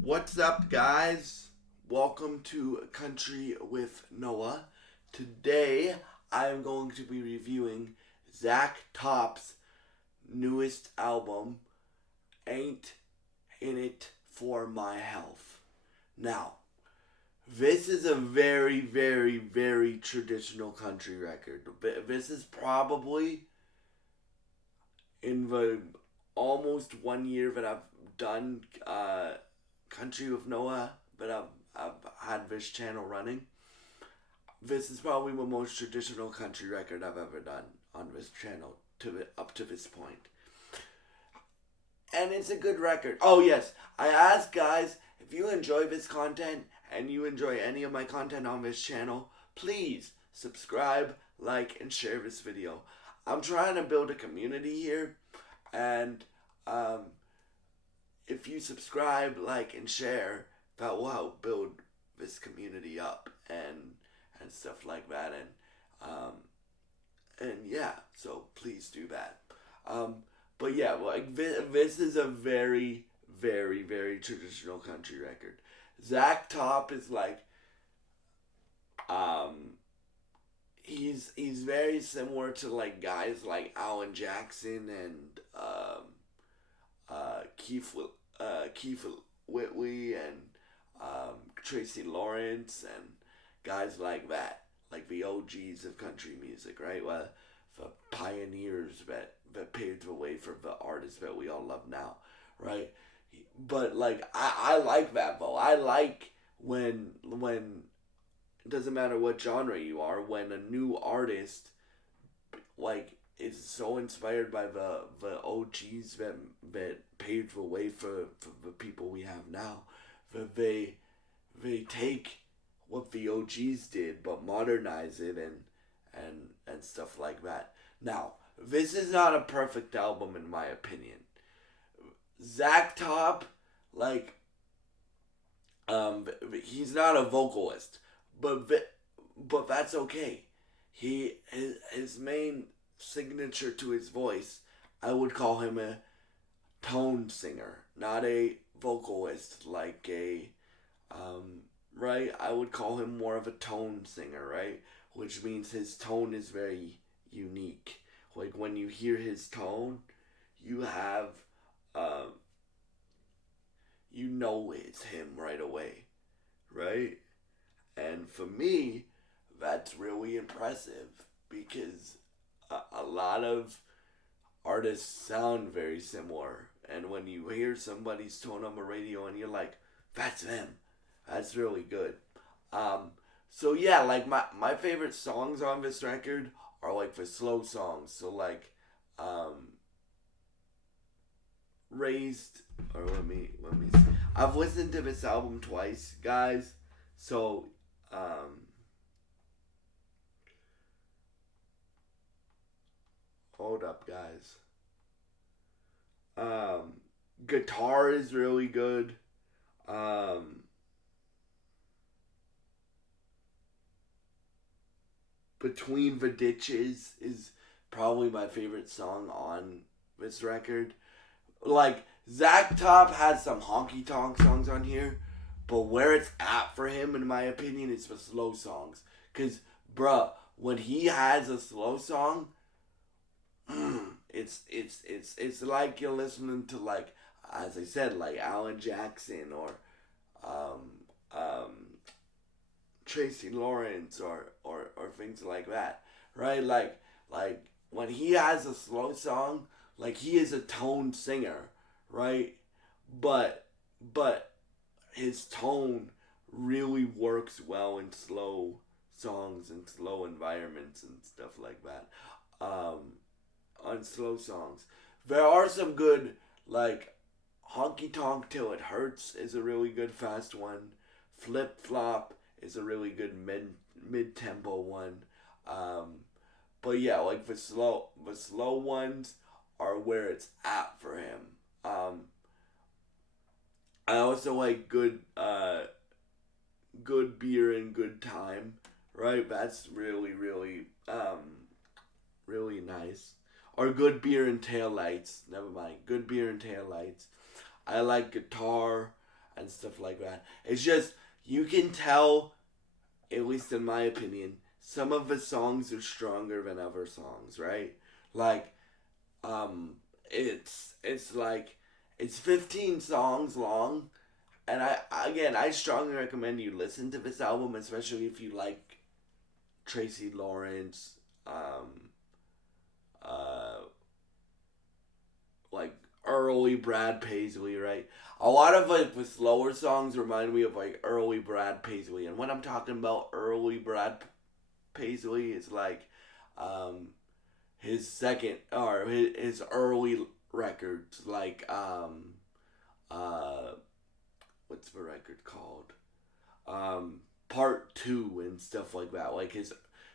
What's up, guys? Welcome to Country with Noah. Today, I am going to be reviewing Zach Top's newest album, Ain't In It For My Health. Now, this is a very, very, very traditional country record. This is probably in the almost 1 year that I've done Country with Noah, that I've had this channel running. This is probably the most traditional country record I've ever done on this channel up to this point. And it's a good record. Oh yes, I ask guys, if you enjoy this content and you enjoy any of my content on this channel, please subscribe, like, and share this video. I'm trying to build a community here, and if you subscribe, like, and share, that will help build this community up and stuff like that. And yeah, so please do that. But yeah, like this is a very, very, very traditional country record. Zach Top is like, um, he's very similar to like guys like Alan Jackson and Keith Whitley and Tracy Lawrence and guys like that, like the OGs of country music, right? Well, the pioneers that paved the way for the artists that we all love now, right? But like I like that though. I like when it doesn't matter what genre you are, when a new artist like is so inspired by the OGs that paved the way for the people we have now, that they take what the OGs did but modernize it and stuff like that. Now, this is not a perfect album in my opinion. Zach Top, like, he's not a vocalist, but that's okay. His main signature to his voice, I would call him a tone singer, not a vocalist like a right. I would call him more of a tone singer, right? Which means his tone is very unique. Like when you hear his tone, you have um you know it's him right away, right? And for me, that's really impressive because a lot of artists sound very similar. And when you hear somebody's tone on the radio and you're like, that's them, that's really good. Um, so yeah, like my favorite songs on this record are like the slow songs. So like, um, raised or let me. I've listened to this album twice, guys. So hold up, guys. Um, Guitar is really good. Um, Between the Ditches is probably my favorite song on this record. Like Zach Top has some honky tonk songs on here, but where it's at for him, in my opinion, is the slow songs. Cause, bruh, when he has a slow song, it's like you're listening to like, as I said, like Alan Jackson or um, um, Tracy Lawrence or things like that, right? Like when he has a slow song, like he is a tone singer, right? But but his tone really works well in slow songs and slow environments and stuff like that. Um, on slow songs, there are some good like Honky Tonk Till It Hurts is a really good fast one. Flip Flop is a really good mid tempo one. Um, but yeah, like the slow ones are where it's at for him. Um, I also like good beer and good time. Right, that's really nice. Or good beer and tail lights. Never mind. Good beer and tail lights. I like Guitar. and stuff like that. It's just you can tell, at least in my opinion, some of his songs are stronger than other songs, right? Like, um, it's like it's 15 songs long, and I strongly recommend you listen to this album, especially if you like Tracy Lawrence, uh, like early Brad Paisley, right? A lot of like the slower songs remind me of like early Brad Paisley, and when I'm talking about early Brad Paisley, it's like um, his second or his early records, like uh, what's the record called? Part Two and stuff like that. Like his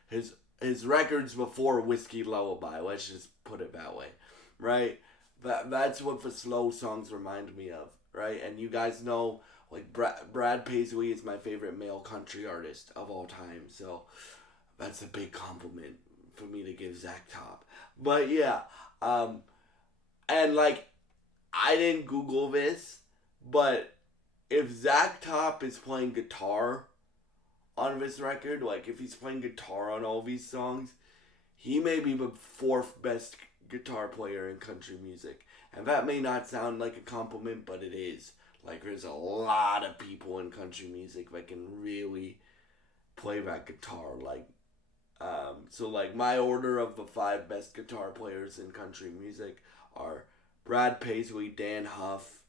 his records before Whiskey Lullaby. Let's just put it that way, right? That's what the slow songs remind me of, right? And you guys know, like Brad Paisley is my favorite male country artist of all time, so that's a big compliment for me to give Zach Top. But yeah, um, and like I didn't Google this, but if Zach Top is playing guitar on this record, like if he's playing guitar on all these songs, he may be the fourth best guitar player in country music. And that may not sound like a compliment, but it is. Like there's a lot of people in country music that can really play that guitar. So like my order of the five best guitar players in country music are Brad Paisley, Dan Huff,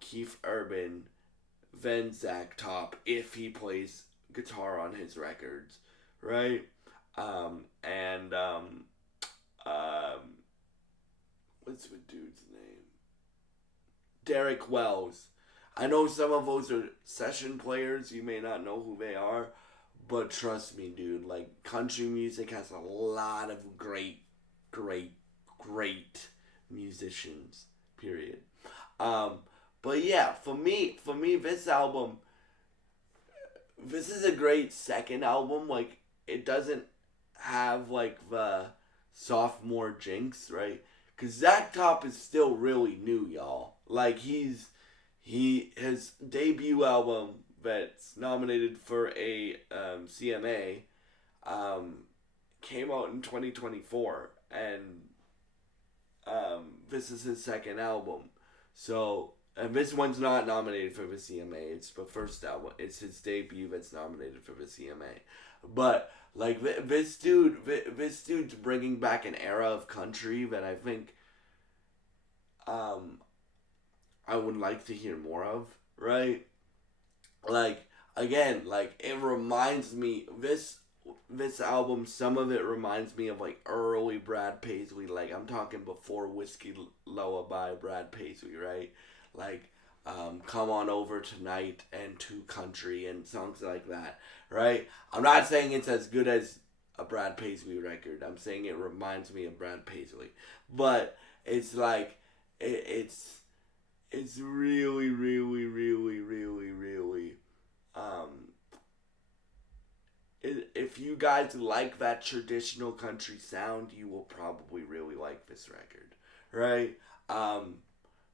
Keith Urban, then Zach Top if he plays guitar on his records, right? And um, what's the dude's name? Derek Wells. I know some of those are session players. You may not know who they are, but trust me, dude. Like country music has a lot of great, great, great musicians. Period. Um, but yeah, for me, this is a great second album. Like it doesn't have like the sophomore jinx, right? Cause Zach Top is still really new, y'all. Like his debut album that's nominated for a CMA um, came out in 2024, and this is his second album. So, and this one's not nominated for the CMA. It's the first album. It's his debut that's nominated for the CMA. But like this dude's bringing back an era of country that I think um, I would like to hear more of. Right? Like again, like it reminds me this album. Some of it reminds me of like early Brad Paisley. Like I'm talking before Whiskey Lullaby, Brad Paisley, right? Like Come On Over Tonight and Two Country and songs like that, right? I'm not saying it's as good as a Brad Paisley record. I'm saying it reminds me of Brad Paisley, but it's like it's really really really really really um if you guys like that traditional country sound, you will probably really like this record, right? Um,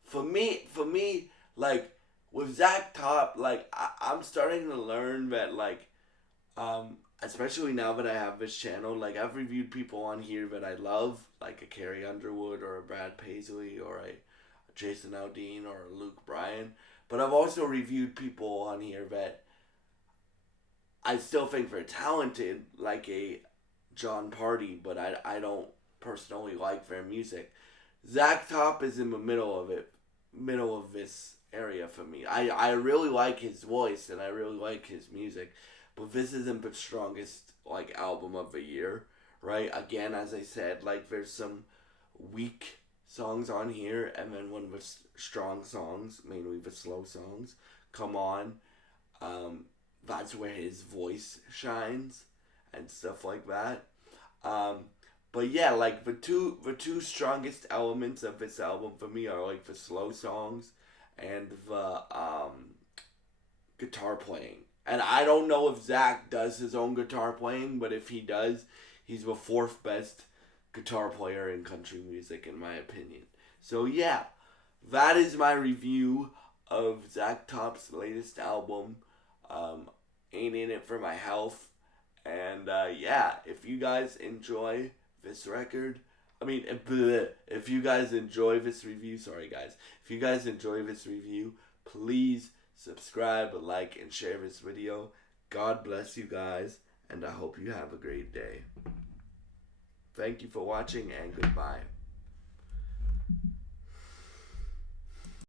for me, like with Zach Top, like I'm starting to learn that, like, especially now that I have this channel, like I've reviewed people on here that I love, like a Carrie Underwood or a Brad Paisley or a Jason Aldean or a Luke Bryan, but I've also reviewed people on here that I still think they're talented, like a John Party, but I don't personally like their music. Zach Top is in the middle of this area for me. I really like his voice and I really like his music, but this isn't the strongest like album of the year, right? Again, as I said, like there's some weak songs on here, and then when the strong songs, mainly the slow songs, come on. Um, that's where his voice shines and stuff like that. Um, but yeah, like the two strongest elements of this album for me are like the slow songs and the guitar playing. And I don't know if Zach does his own guitar playing, but if he does, he's the fourth best guitar player in country music in my opinion. So yeah, that is my review of Zach Top's latest album, Ain't In It For My Health. And yeah, if you guys enjoy this record, if you guys enjoy this review, sorry guys, if you guys enjoy this review, please subscribe, like, and share this video. God bless you guys, and I hope you have a great day. Thank you for watching, and goodbye.